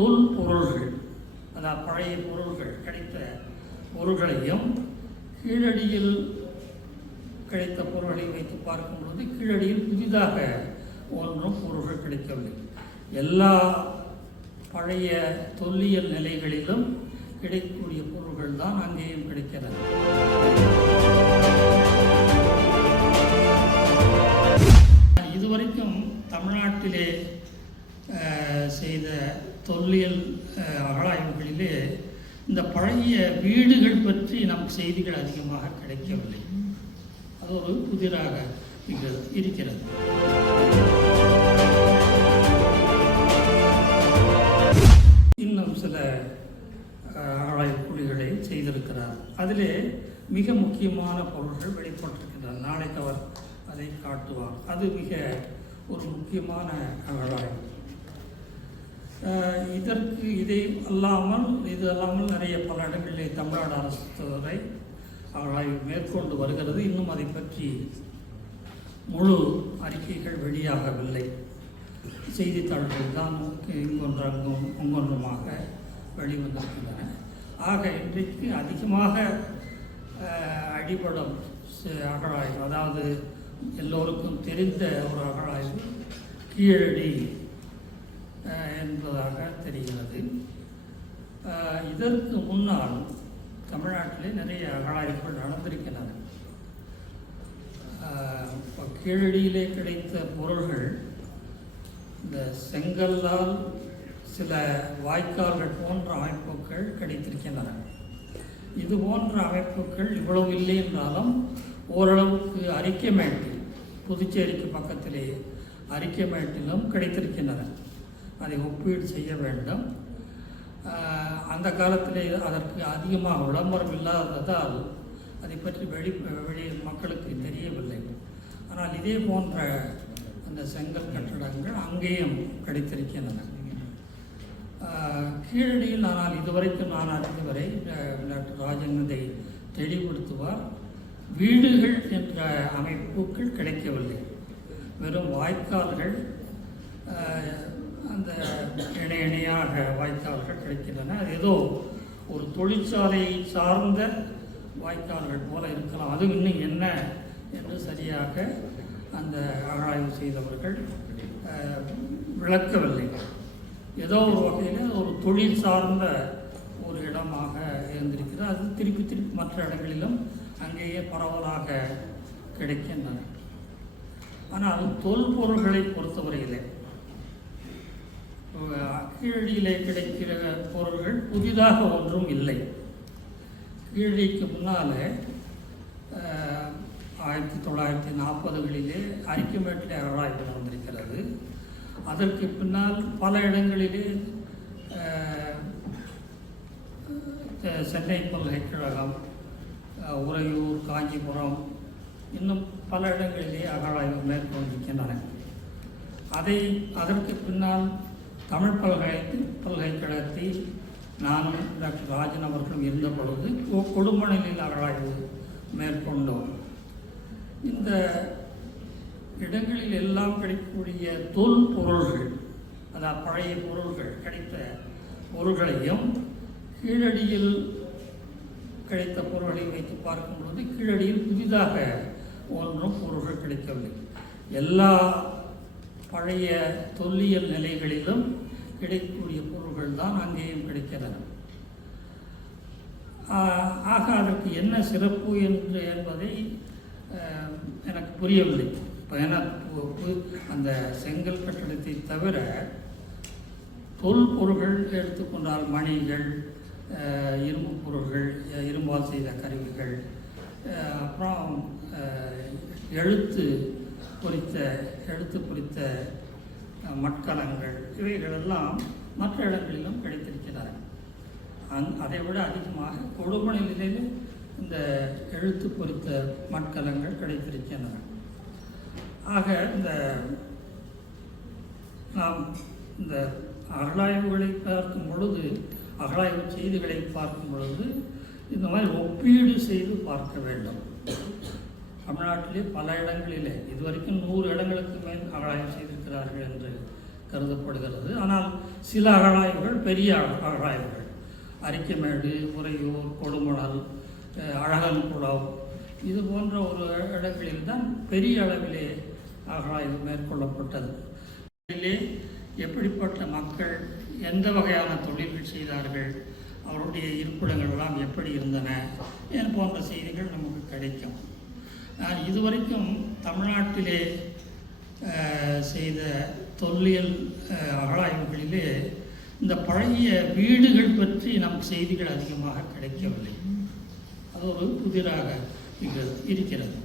தொல் பொருள்கள், அதாவது பழைய பொருள்கள், கிடைத்த பொருள்களையும் கீழடியில் கிடைத்த பொருள்களை வைத்து பார்க்கும் பொழுது கீழடியில் புதிதாக ஒன்றும் பொருள்கள் கிடைக்கவில்லை. எல்லா பழைய தொல்லியல் நிலைகளிலும் கிடைக்கக்கூடிய பொருள்கள் தான் அங்கேயும் கிடைக்கிறது. இதுவரைக்கும் தமிழ்நாட்டிலே செய்த தொல்லியல் அகழாய்வுகளிலே இந்த பழைய வீடுகள் பற்றி நமக்கு செய்திகள் அதிகமாக கிடைக்கவில்லை. அது ஒரு புதிராக இருக்கிறது. இன்னும் சில அகழாய்வு குழிகளை செய்திருக்கிறார். அதிலே மிக முக்கியமான பொருள்கள் வெளிப்பட்டிருக்கின்றன. நாளைக்கு அவர் அதை காட்டுவார். அது மிக ஒரு முக்கியமான அகழாய்வு. இது அல்லாமல் நிறைய பல இடங்களிலே தமிழ்நாடு அரசு துறை அகழாய்வு மேற்கொண்டு வருகிறது. இன்னும் அதை பற்றி முழு அறிக்கைகள் வெளியாகவில்லை. செய்தித்தாள்கள் தான் இங்கொன்றுமாக வெளிவந்திருக்கின்றன. ஆக இன்றைக்கு அதிகமாக அடிபடும் அகழாய்வு, அதாவது எல்லோருக்கும் தெரிந்த ஒரு அகழாய்வு கீழடி என்பதாக தெரிகிறது. இதற்கு முன்னால் தமிழ்நாட்டிலே நிறைய அகழாய்வுகள் நடந்திருக்கின்றன. இப்போ கீழடியிலே கிடைத்த பொருள்கள் இந்த செங்கல்லால் சில வாய்க்கால்கள் போன்ற அமைப்புகள் கிடைத்திருக்கின்றன. இது போன்ற அமைப்புகள் இவ்வளவு இல்லை என்றாலும் ஓரளவுக்கு அரிக்கமேட்டில், புதுச்சேரிக்கு பக்கத்திலே அரிக்கமேட்டிலும் கிடைத்திருக்கின்றன. அதை ஒப்பீடு செய்ய வேண்டும். அந்த காலத்திலே அதற்கு அதிகமாக விளம்பரம் இல்லாததால் அதை பற்றி வெளி மக்களுக்கு தெரியவில்லை. ஆனால் இதே போன்ற அந்த செங்கல் கட்டடங்கள் அங்கேயும் கிடைத்திருக்கின்றன. கீழடியில் ஆனால் இதுவரைக்கும் நான் அறிந்தவரை டாக்டர் ராஜன் தெளிவுபடுத்துவார். வீடுகள் என்ற அமைப்புகள் கிடைக்கவில்லை. வெறும் வாய்க்கால்கள், அந்த இணையாக வாய்க்கால்கள் கிடைக்கின்றன. அது ஏதோ ஒரு தொழிற்சாலையை சார்ந்த வாய்க்கால்கள் போல இருக்கலாம். அது இன்னும் என்ன என்று சரியாக அந்த அகழாய்வு செய்தவர்கள் விளக்கவில்லை. ஏதோ ஒரு வகையில் ஒரு தொழில் சார்ந்த ஒரு இடமாக இருந்திருக்கிறது. அது திருப்பி மற்ற இடங்களிலும் அங்கேயே பரவலாக கிடைக்கின்றன. ஆனால் தொல்பொருள்களை பொறுத்தவரையிலே கீழடியிலே கிடைக்கிற பொருள்கள் புதிதாக ஒன்றும் இல்லை. கீழடிக்கு முன்னால் 1940களிலே அரிக்கமேட்டிலே அகழாய்வு நடந்திருக்கிறது. அதற்கு பின்னால் பல இடங்களிலே சென்னை பல்கலைக்கழகம், உறையூர், காஞ்சிபுரம், இன்னும் பல இடங்களிலே அகழாய்வு மேற்கொண்டிருக்கின்றன. அதற்கு பின்னால் தமிழ் பல்கலைக்கழகத்தில் நானும் டாக்டர் ராஜன் அவர்களும் இருந்த பொழுது கொடுமணலில் அகழாய்வு மேற்கொண்டோம். இந்த இடங்களில் எல்லாம் கிடைக்கக்கூடிய தொல் பொருள்கள், அதாவது பழைய பொருள்கள், கிடைத்த பொருள்களையும் கீழடியில் கிடைத்த பொருள்களை வைத்து பார்க்கும் பொழுது கீழடியில் புதிதாக ஒன்றும் பொருள்கள் கிடைக்கவில்லை. எல்லா பழைய தொல்லியல் நிலைகளிலும் கிடைக்கக்கூடிய பொருள்கள் தான் அங்கேயும் கிடைக்கின்றன. ஆக அதற்கு என்ன சிறப்பு என்பதை எனக்கு புரியவில்லை. ஏன்னா அந்த செங்கல் கட்டடத்தை தவிர தொல் பொருள்கள் எடுத்துக்கொண்டால் மணிகள், இரும்பு பொருள்கள், இரும்பால் செய்த கருவிகள், அப்புறம் எழுத்து பொறித்த மட்கலங்கள், இவைகளெல்லாம் மற்ற இடங்களிலும் கிடைத்திருக்கிறார்கள். அதை விட அதிகமாக கொடுமணலிலே இந்த எழுத்து பொறித்த மட்கலங்கள் கிடைத்திருக்கின்றன. ஆக நாம் இந்த அகழாய்வுகளை பார்க்கும் பொழுது, அகழாய்வு செய்திகளை பார்க்கும் பொழுது இந்த மாதிரி ஒப்பீடு செய்து பார்க்க வேண்டும். தமிழ்நாட்டிலே பல இடங்களிலே இதுவரைக்கும் 100 இடங்களுக்கு மேல் அகழாய்வு செய்திருக்கிறார்கள் என்று கருதப்படுகிறது. ஆனால் சில அகழாய்வுகள் பெரிய அகழாய்வுகள், அரிக்கமேடு, உறையூர், கொடுமணல், அழகன்குளம், இது போன்ற ஒரு இடங்களில் தான் பெரிய அளவிலே அகழாய்வு மேற்கொள்ளப்பட்டது. எப்படிப்பட்ட மக்கள் எந்த வகையான தொழில்கள் செய்தார்கள், அவருடைய இருப்பிடங்கள் எல்லாம் எப்படி இருந்தன போன்ற செய்திகள் நமக்கு கிடைக்கும். நான் இதுவரைக்கும் தமிழ்நாட்டிலே செய்த தொல்லியல் அகழாய்வுகளிலே இந்த பழைய வீடுகள் பற்றி நம் செய்திகள் அதிகமாக கிடைக்கவில்லை. அது ஒரு புதிராக இருக்கிறது.